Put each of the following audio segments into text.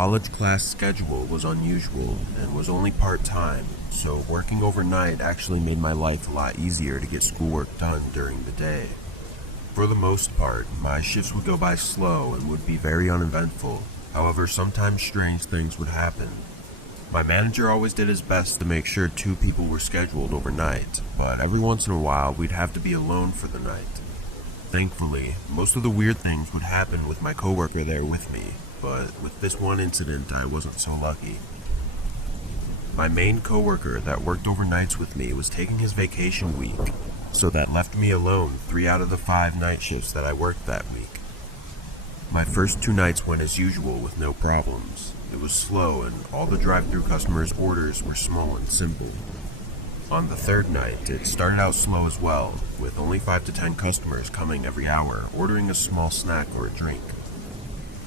college class schedule was unusual and was only part-time, so working overnight actually made my life a lot easier to get schoolwork done during the day. For the most part, my shifts would go by slow and would be very uneventful. However, sometimes strange things would happen. My manager always did his best to make sure 2 people were scheduled overnight, but every once in a while we'd have to be alone for the night. Thankfully, most of the weird things would happen with my coworker there with me, but with this one incident I wasn't so lucky. My main coworker that worked overnights with me was taking his vacation week, so that left me alone 3 out of the 5 night shifts that I worked that week. My first 2 nights went as usual with no problems. It was slow and all the drive-thru customers' orders were small and simple. On the 3rd night, it started out slow as well, with only 5 to 10 customers coming every hour, ordering a small snack or a drink.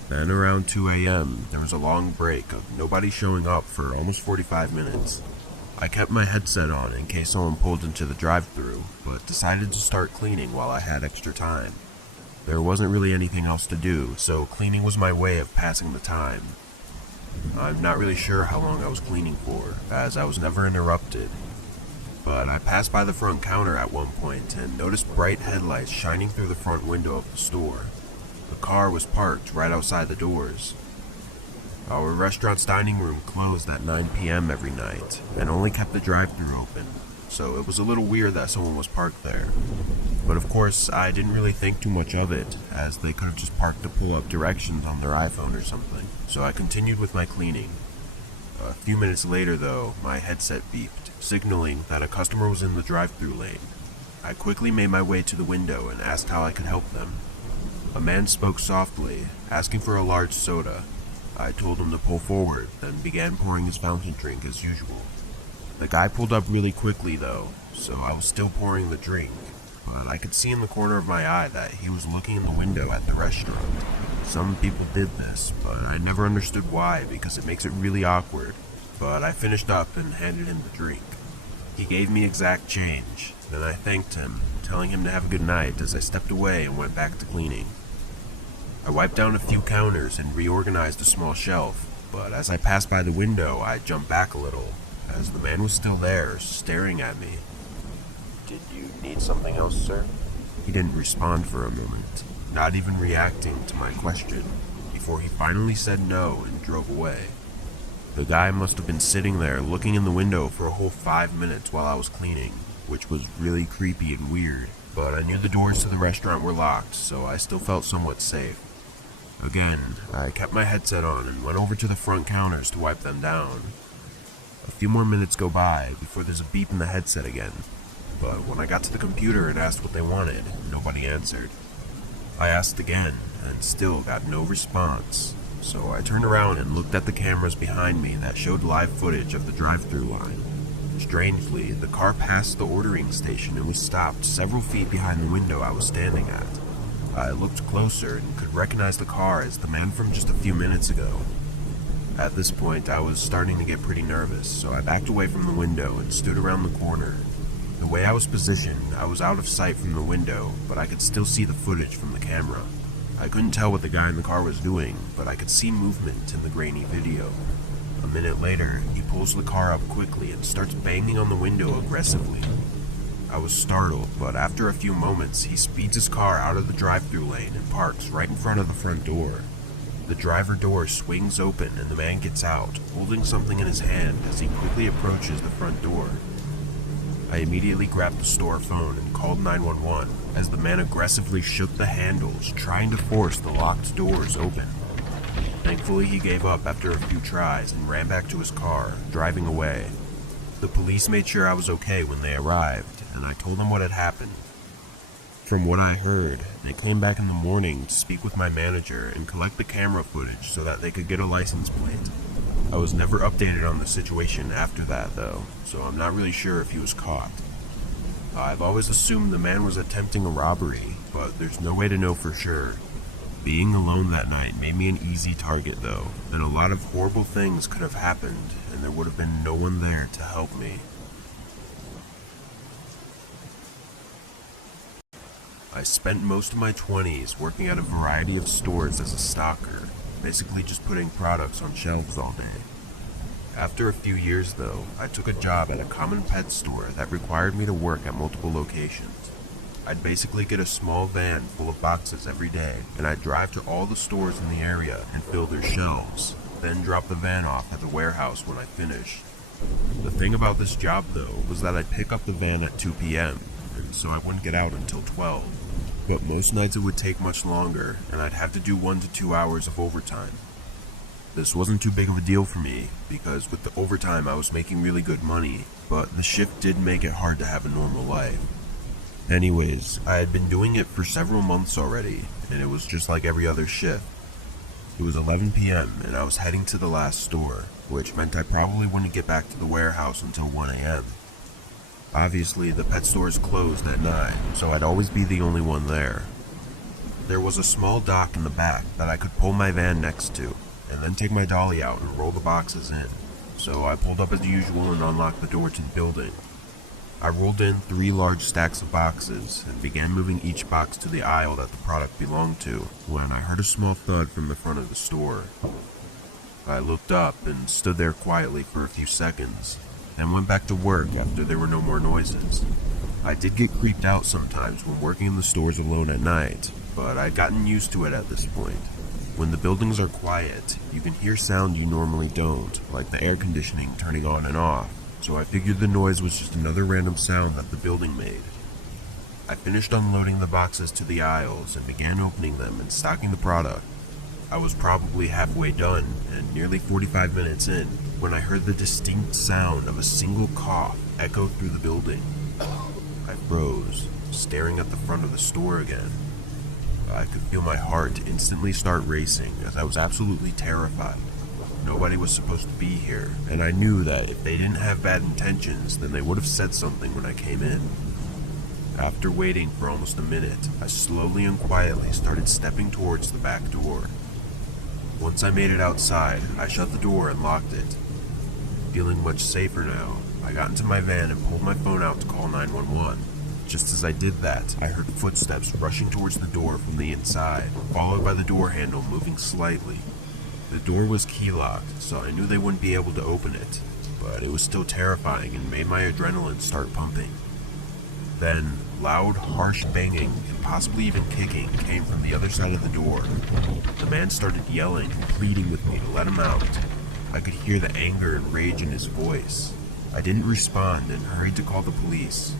Then around 2 a.m., there was a long break of nobody showing up for almost 45 minutes. I kept my headset on in case someone pulled into the drive-thru, but decided to start cleaning while I had extra time. There wasn't really anything else to do, so cleaning was my way of passing the time. I'm not really sure how long I was cleaning for, as I was never interrupted. But I passed by the front counter at one point and noticed bright headlights shining through the front window of the store. The car was parked right outside the doors. Our restaurant's dining room closed at 9 p.m. every night and only kept the drive-thru open, so it was a little weird that someone was parked there. But of course, I didn't really think too much of it, as they could have just parked to pull up directions on their iPhone or something, so I continued with my cleaning. A few minutes later though, my headset beeped, signaling that a customer was in the drive-thru lane. I quickly made my way to the window and asked how I could help them. A man spoke softly, asking for a large soda. I told him to pull forward, then began pouring his fountain drink as usual. The guy pulled up really quickly though, so I was still pouring the drink, but I could see in the corner of my eye that he was looking in the window at the restaurant. Some people did this, but I never understood why because it makes it really awkward. But I finished up and handed him the drink. He gave me exact change, then I thanked him, telling him to have a good night as I stepped away and went back to cleaning. I wiped down a few counters and reorganized a small shelf, but as I passed by the window I jumped back a little, as the man was still there, staring at me. "Did you need something else, sir?" He didn't respond for a moment, not even reacting to my question, before he finally said no and drove away. The guy must have been sitting there looking in the window for a whole 5 minutes while I was cleaning, which was really creepy and weird, but I knew the doors to the restaurant were locked, so I still felt somewhat safe. Again, I kept my headset on and went over to the front counters to wipe them down. A few more minutes go by before there's a beep in the headset again, but when I got to the computer and asked what they wanted, nobody answered. I asked again, and still got no response, so I turned around and looked at the cameras behind me that showed live footage of the drive-thru line. Strangely, the car passed the ordering station and was stopped several feet behind the window I was standing at. I looked closer and could recognize the car as the man from just a few minutes ago. At this point, I was starting to get pretty nervous, so I backed away from the window and stood around the corner. The way I was positioned, I was out of sight from the window, but I could still see the footage from the camera. I couldn't tell what the guy in the car was doing, but I could see movement in the grainy video. A minute later, he pulls the car up quickly and starts banging on the window aggressively. I was startled, but after a few moments, he speeds his car out of the drive-thru lane and parks right in front of the front door. The driver door swings open and the man gets out, holding something in his hand as he quickly approaches the front door. I immediately grabbed the store phone and called 911 as the man aggressively shook the handles, trying to force the locked doors open. Thankfully, he gave up after a few tries and ran back to his car, driving away. The police made sure I was okay when they arrived, and I told them what had happened. From what I heard, they came back in the morning to speak with my manager and collect the camera footage so that they could get a license plate. I was never updated on the situation after that though, so I'm not really sure if he was caught. I've always assumed the man was attempting a robbery, but there's no way to know for sure. Being alone that night made me an easy target though, and a lot of horrible things could have happened, and there would have been no one there to help me. I spent most of my 20s working at a variety of stores as a stalker. basically just putting products on shelves all day. After a few years though, I took a job at a common pet store that required me to work at multiple locations. I'd basically get a small van full of boxes every day, and I'd drive to all the stores in the area and fill their shelves, then drop the van off at the warehouse when I finished. The thing about this job though was that I'd pick up the van at 2 p.m., and so I wouldn't get out until 12. But most nights it would take much longer, and I'd have to do 1 to 2 hours of overtime. This wasn't too big of a deal for me, because with the overtime I was making really good money, but the shift did make it hard to have a normal life. Anyways, I had been doing it for several months already, and it was just like every other shift. It was 11 p.m. and I was heading to the last store, which meant I probably wouldn't get back to the warehouse until 1 a.m. Obviously, the pet store is closed at 9, so I'd always be the only one there. There was a small dock in the back that I could pull my van next to, and then take my dolly out and roll the boxes in. So I pulled up as usual and unlocked the door to the building. I rolled in 3 large stacks of boxes and began moving each box to the aisle that the product belonged to when I heard a small thud from the front of the store. I looked up and stood there quietly for a few seconds, and went back to work after there were no more noises. I did get creeped out sometimes when working in the stores alone at night, but I'd gotten used to it at this point. When the buildings are quiet, you can hear sound you normally don't, like the air conditioning turning on and off, so I figured the noise was just another random sound that the building made. I finished unloading the boxes to the aisles and began opening them and stocking the product. I was probably halfway done and nearly 45 minutes in when I heard the distinct sound of a single cough echo through the building. I froze, staring at the front of the store again. I could feel my heart instantly start racing as I was absolutely terrified. Nobody was supposed to be here, and I knew that if they didn't have bad intentions, then they would have said something when I came in. After waiting for almost a minute, I slowly and quietly started stepping towards the back door. Once I made it outside, I shut the door and locked it. Feeling much safer now, I got into my van and pulled my phone out to call 911. Just as I did that, I heard footsteps rushing towards the door from the inside, followed by the door handle moving slightly. The door was key-locked, so I knew they wouldn't be able to open it, but it was still terrifying and made my adrenaline start pumping. Then, loud, harsh banging and possibly even kicking came from the other side of the door. The man started yelling and pleading with me to let him out. I could hear the anger and rage in his voice. I didn't respond and hurried to call the police.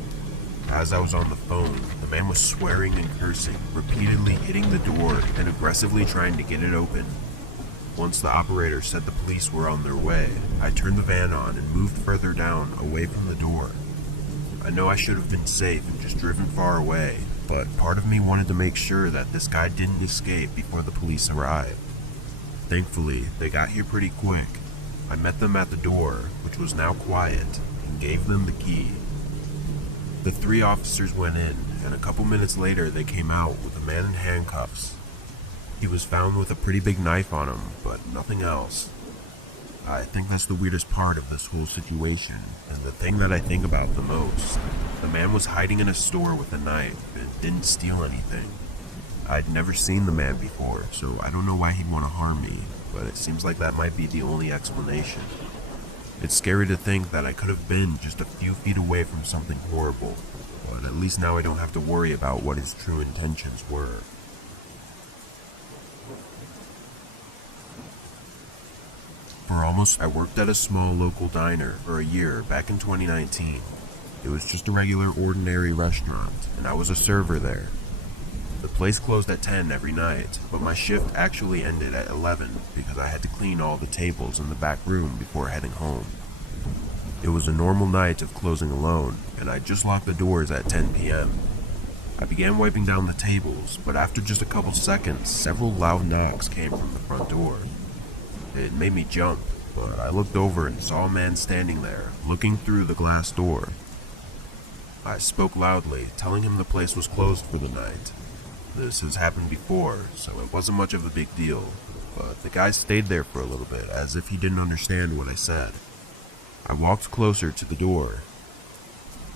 As I was on the phone, the man was swearing and cursing, repeatedly hitting the door and aggressively trying to get it open. Once the operator said the police were on their way, I turned the van on and moved further down, away from the door. I know I should have been safe and just driven far away, but part of me wanted to make sure that this guy didn't escape before the police arrived. Thankfully, they got here pretty quick. I met them at the door, which was now quiet, and gave them the key. The 3 officers went in, and a couple minutes later they came out with a man in handcuffs. He was found with a pretty big knife on him, but nothing else. I think that's the weirdest part of this whole situation, and the thing that I think about the most. The man was hiding in a store with a knife and didn't steal anything. I'd never seen the man before, so I don't know why he'd want to harm me, but it seems like that might be the only explanation. It's scary to think that I could have been just a few feet away from something horrible, but at least now I don't have to worry about what his true intentions were. I worked at a small local diner for a year back in 2019. It was just a regular ordinary restaurant, and I was a server there. The place closed at 10 every night, but my shift actually ended at 11 because I had to clean all the tables in the back room before heading home. It was a normal night of closing alone, and I just locked the doors at 10 p.m. I began wiping down the tables, but after just a couple seconds, several loud knocks came from the front door. It made me jump, but I looked over and saw a man standing there, looking through the glass door. I spoke loudly, telling him the place was closed for the night. This has happened before, so it wasn't much of a big deal, but the guy stayed there for a little bit, as if he didn't understand what I said. I walked closer to the door.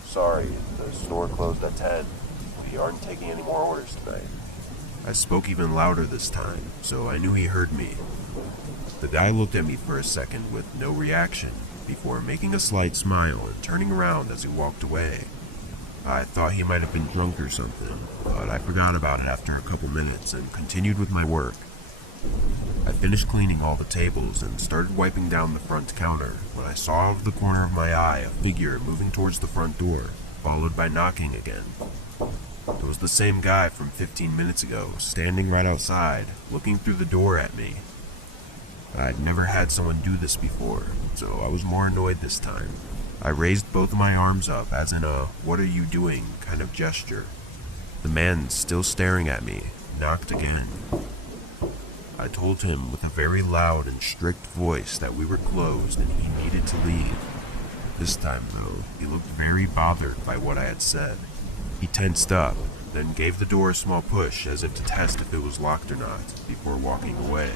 "Sorry, the store closed at 10. We aren't taking any more orders tonight." I spoke even louder this time, so I knew he heard me. The guy looked at me for a second with no reaction, before making a slight smile and turning around as he walked away. I thought he might have been drunk or something, but I forgot about it after a couple minutes and continued with my work. I finished cleaning all the tables and started wiping down the front counter when I saw out of the corner of my eye a figure moving towards the front door, followed by knocking again. It was the same guy from 15 minutes ago, standing right outside, looking through the door at me. I'd never had someone do this before, so I was more annoyed this time. I raised both of my arms up as in a "what are you doing" kind of gesture. The man, still staring at me, knocked again. I told him with a very loud and strict voice that we were closed and he needed to leave. This time, though, he looked very bothered by what I had said. He tensed up, then gave the door a small push as if to test if it was locked or not, before walking away.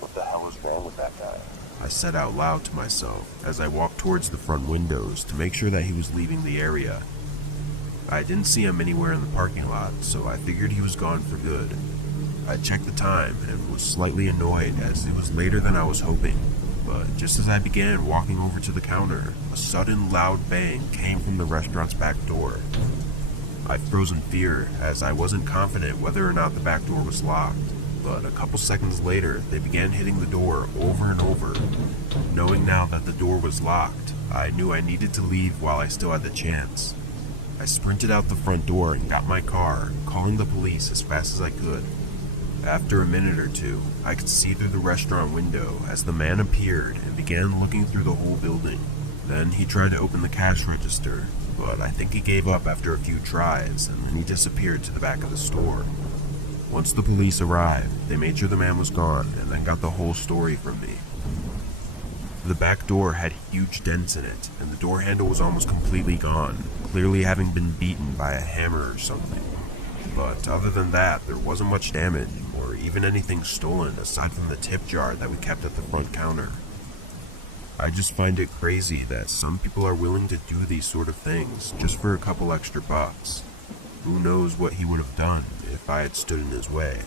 "What the hell is wrong with that guy?" I said out loud to myself as I walked towards the front windows to make sure that he was leaving the area. I didn't see him anywhere in the parking lot, so I figured he was gone for good. I checked the time and was slightly annoyed as it was later than I was hoping, but just as I began walking over to the counter, a sudden loud bang came from the restaurant's back door. I froze in fear as I wasn't confident whether or not the back door was locked, but a couple seconds later they began hitting the door over and over. Knowing now that the door was locked, I knew I needed to leave while I still had the chance. I sprinted out the front door and got my car, calling the police as fast as I could. After a minute or two, I could see through the restaurant window as the man appeared and began looking through the whole building. Then he tried to open the cash register, but I think he gave up after a few tries and then he disappeared to the back of the store. Once the police arrived, they made sure the man was gone and then got the whole story from me. The back door had huge dents in it, and the door handle was almost completely gone, clearly having been beaten by a hammer or something. But other than that, there wasn't much damage, or even anything stolen aside from the tip jar that we kept at the front counter. I just find it crazy that some people are willing to do these sort of things just for a couple extra bucks. Who knows what he would have done if I had stood in his way.